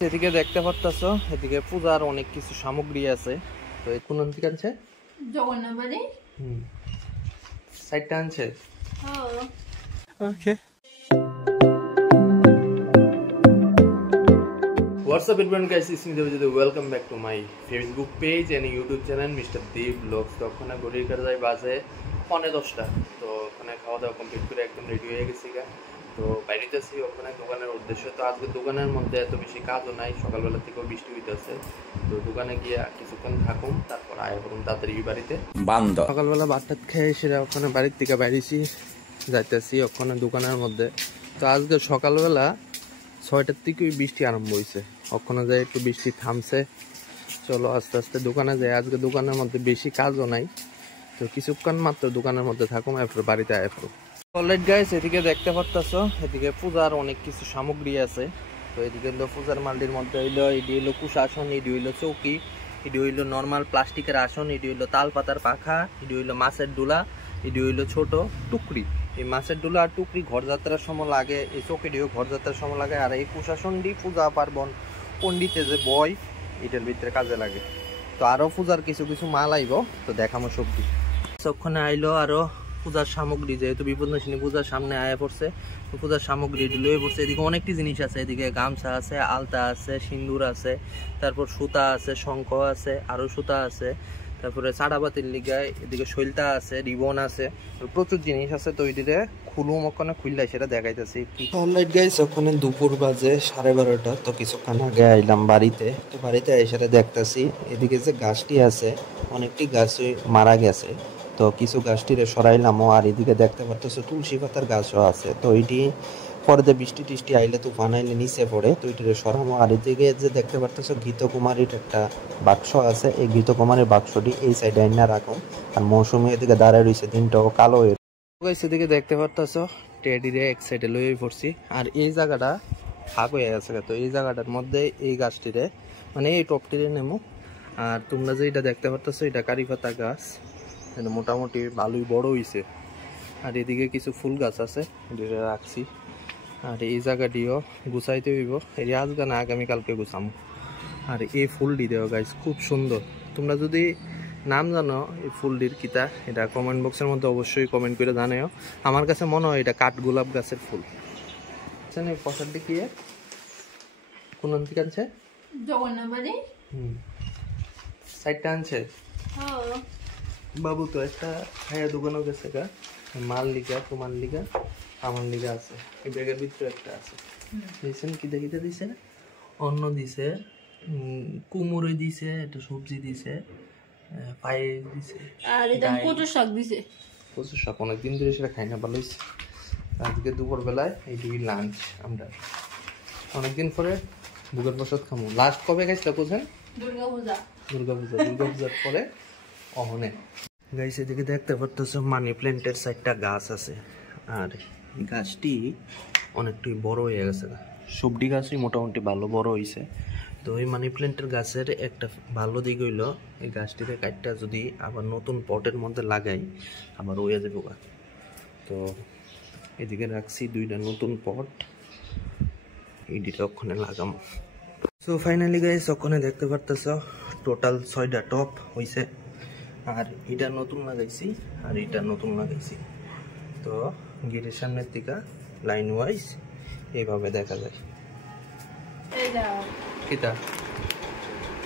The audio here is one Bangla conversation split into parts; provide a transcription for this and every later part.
এদিকে দেখতে পারতাছো, এদিকে পূজার অনেক কিছু সামগ্রী আছে। তো এই কোন দিকে আনছে? জগন্নাথ বাড়ি। সাইডটা আনছে। ওকে। What's up everyone guys, it's me Devjit. Welcome back to my Facebook page and YouTube channel Mr. Dev Vlogs. তো ওখানে ঘড়ির কাটায় বাজে 9:10টা। তো ওখানে খাওয়া দাওয়া কমপ্লিট করে একদম রেডি হয়ে গেছি গা। তো বাইরেতেছি ওখানে দোকানের উদ্দেশ্যে। তো আজকে দোকানের মধ্যে এত বেশি কাজও নাই, সকালবেলা থেকেও বৃষ্টি হইতেছে। তো দোকানে গিয়ে কিছুক্ষণ থাকুন, তারপর আয় করুন তাড়াতাড়ি বাড়িতে। সকালবেলা ভাত খেয়ে সেটা ওখানে বাড়ির থেকে বাইরেছি, যাইতেছি ওখানে দোকানের মধ্যে। তো আজকে সকালবেলা 6টার থেকেই বৃষ্টি আরম্ভ হয়েছে, ওখানে যাই একটু বৃষ্টি থামছে। চলো আস্তে আস্তে দোকানে যাই। আজকে দোকানের মধ্যে বেশি কাজও নাই, তো কিছুক্ষণ মাত্র দোকানের মধ্যে থাকুন, এরপর বাড়িতে আইফো। অলরাইট গাইস, এদিকে দেখতে পারতাছো, এদিকে পূজার অনেক কিছু সামগ্রী আছে। তো এদিকে হলো পূজার মালটির মধ্যে হইলো, এটি হইলো কুশাসন, এটি হইলো চৌকি, এটি হইলো নর্মাল প্লাস্টিকের আসন, এটি হইলো তাল পাতার পাখা, এটি হইলো মাছের ডুলা, এটি হইলো ছোট টুকরি। এই মাছের ডুলা আর টুকরি ঘরযাত্রার সময় লাগে, এই চৌকিটিও ঘরযাত্রার সময় লাগে। আর এই কুশাসনটি পূজা পার্বণ পণ্ডিতে যে বই, এটার ভিতরে কাজে লাগে। তো আরো পূজার কিছু কিছু মাল আইব, তো দেখামো সবজি। ওখানে আইলো আরো পূজার সামগ্রী, যেহেতু বিপদনাশিনী পূজার সামনে আয়া পড়ছে, তো পূজার সামগ্রী লয়ে পড়ছে। এদিকে অনেকটি জিনিস আছে, এদিকে গামছা আছে, আলতা আছে, সিন্দুর আছে, তারপর সুতা আছে, শঙ্খ আছে, আরো সুতা আছে, তারপরে চাড়াবাতির লিগায় এদিকে শৈলতা আছে, রিবন আছে, প্রচুর জিনিস আছে। তো ওইদিকে খুলুম, ওখানে খুললাই সেটা দেখাইতেছি। অলরাইট গাইস, ওখানে দুপুর বাজে 12:30। তো কিছুক্ষণ আগে আইলাম বাড়িতে। তো বাড়িতে এসে দেখতেছি এদিকে যে গাছটি আছে, অনেকটি গাছ মারা গেছে। তো কিছু গাছটিরে সরাইলামও। আর এদিকে দেখতে পারতেছো তুলসী পাতার গাছও আছে। তো এইটি পরে বৃষ্টি টিষ্টি আইলে তুফান আইলে নিচে পড়ে, তো এটিরে সরামো। আর এদিকে যে দেখতে পারতেছো ঘৃতকুমারীর একটা বাক্স আছে, এই ঘৃতকুমারীর বাক্সটি এই সাইডে আইনা রাখুন। আর মৌসুমী এদিকে দাঁড়ায় রয়েছে, দিনটাও কালো হয়ে। এদিকে দেখতে পারতেছো টেডিরে এক সাইডে লয়ে পড়ছি। আর এই জায়গাটা ফাঁক হয়ে গেছে। তো এই জায়গাটার মধ্যে এই গাছটিরে, মানে এই টপটিরে নেমো। আর তোমরা যে এটা দেখতে পারতেছো, এটা কারি পাতা গাছ, মোটামুটি ভালোই বড় হইছে। আর এদিকে কিছু ফুল গাছ আছে, এটা রাখছি। আর এই জায়গাটিও গুছাইতে হইব, এই আজকে না আগামীকালকে গুছামো। আর এই ফুলটি দেওয়া গাইস খুব সুন্দর। তোমরা যদি নাম জানো এই ফুলটির কিতা, এটা কমেন্ট বক্সের মধ্যে অবশ্যই কমেন্ট করে জানাও। আমার কাছে মনে হয় এটা কাঠগোলাপ গাছের ফুল। পশারটি কি কোন দিকে আনছে? জগন্নাথ বাড়ি। সাইডটা আনছে বাবু। তো একটা খাইয়া দোকানও গেছে গা, মাল লিগা, তোমার লিগা, আমার লিগা আছে। এই ব্যাগের ভিতরে একটা আছে, দিয়েছেন কি দেখিতে দিছে, অন্ন দিছে, কুমড়ো দিছে, একটা সবজি দিছে, পায়েস দিছে, আর এটা কচু শাক দিছে। কচু শাক অনেকদিন ধরে সেটা খাই না, ভালো হয়েছে। আজকে দুপুর বেলায় এইটুকুই লাঞ্চ। আমরা অনেকদিন পরে বুকের প্রসাদ খামো। লাস্ট কবে খাইছিল বুঝেন? দুর্গাপূজার পরে অহনে গাইছে। এদিকে দেখতে পারতেছো মানি প্ল্যান্টের সাইডটা গাছ আছে। আর এই গাছটি অনেকটাই বড় হয়ে গেছে, সবজি গাছই মোটামুটি ভালো বড় হয়েছে। তো এই মানি প্ল্যান্টের গাছের একটা ভালো দিক হইল, এই গাছটিতে কাটটা যদি আবার নতুন পটের মধ্যে লাগাই আবার হয়ে যাবে। তো এদিকে রাখছি দুইটা নতুন পট, এই দুইটা ওখানে লাগামো। সো ফাইনালি গাইস, ওখানে দেখতে পারতেছো টোটাল 6টা টপ হয়েছে। আর এটা নতুন লাগাইছি, আর এটা নতুন লাগাইছি। তো গেটের সামনের দিকে লাইন ওয়াইজ এইভাবে দেখা যায়। কিতা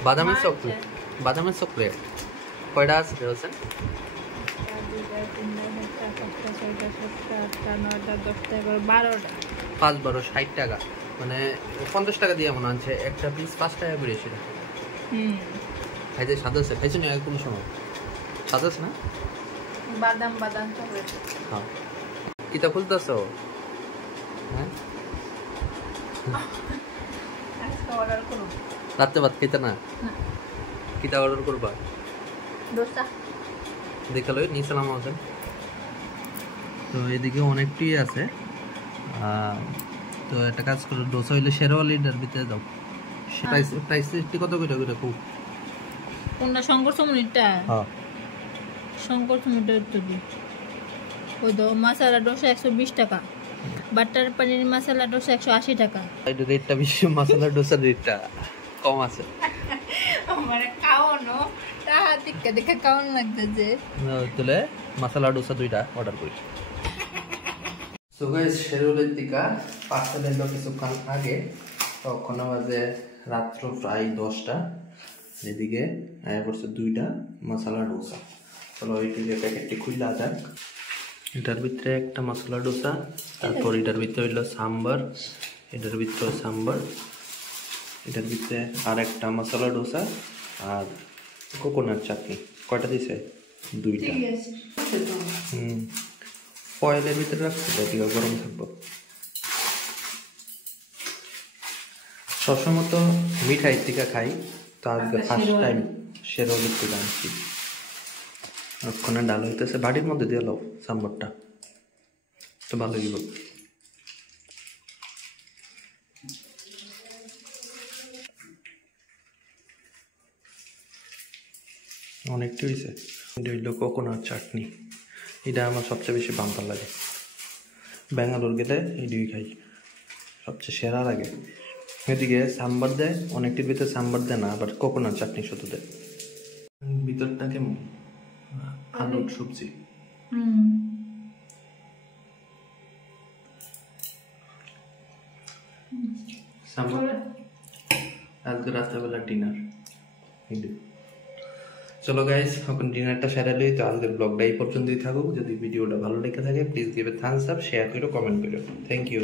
বাদামের চকলেট, বাদামের চকলেট কয়টা আছে বলছেন? 5-12 60 টাকা, মানে 50 টাকা দিয়ে মনে হচ্ছে একটা পিস 5 টাকা করে সেটা। খাইতে স্বাদ আছে, খাইছো না কোনো সময়? স্বাদ আছে না? বাদাম বাদাম চকলেট। হ্যাঁ, কিতা খুলতেছো? হ্যাঁ, অর্ডার করো। রাতে ভাত খাইতে না? কিতা অর্ডার করবা? দোসা। দেখালো নিয়েছিলাম আমাদের। তো এদিকে অনেকটি আছে। তো একটা কাজ করো, ডোসা হইলে শেরওয়ালিটার ভিতরে দাও। প্রাইস কত করে করে খুব? কোনটা শঙ্কর সমুনিটা? হ্যাঁ, শঙ্কর সমুনিটা তো ওই তো মাসালা ডোসা 120 টাকা। বাটার পনির মশলা ডোসা 180 টাকা। এটা রেটটা বেশি, মশলা ডোসার রেটটা কম আছে। আমার খাওয়ানো তাহা দেখে দেখে কেমন লাগতেছে। তাহলে মশলা ডোসা 2টা অর্ডার করি। সো গাইস, শেরুলের টিকা পাঁচটা দিন কিছুক্ষণ আগে, তখন বাজে রাত্র প্রায় 10টা। এদিকে আয়া করছে 2টা মশলা ডোসা। চলো এইটির প্যাকেটটি খুললা যাক। এটার ভিতরে একটা মশলা ডোসা, তারপর এটার ভিতরে হইলো সাম্বার, এটার ভিতরে সাম্বার, এটার ভিতরে আর একটা মশলা ডোসা আর কোকোনাট চাটনি। কয়টা দিছে? 2টা। ফয়েলের ভিতরে রাখছে, এদিকে গরম থাকবো। সবসময় তো মিঠাই টিকা খাই, তো আজকে ফার্স্ট টাইম শেরওয়ালির টিকা আনছি। ওখানে ডাল হইতেছে, বাড়ির মধ্যে দিয়ে লো সাম্বারটা তো ভালো লাগিব। অনেকটা হয়েছে। এটা হইলো কোকোনাট চাটনি, এটা আমার সবচেয়ে বেশি বাম্পার লাগে। ব্যাঙ্গালোর গেলে এটাই খাই, সবচেয়ে সেরা লাগে। এদিকে সাম্বার দেয়, অনেকটির ভিতরে সাম্বার দেয় না, আবার কোকোনাট চাটনি শুধু দেয়। ভিতরটা কেমন? আলুর সবজি। সাম্বার আজকে রাত্রেবেলা ডিনার। চলো গাইস, এখন ডিনারটা সেরে লই। তো আজকের ব্লগটা এই পর্যন্তই থাকুক। যদি ভিডিওটা ভালো লেগে থাকে please give a thumbs up, share করো, কমেন্ট করো। Thank you.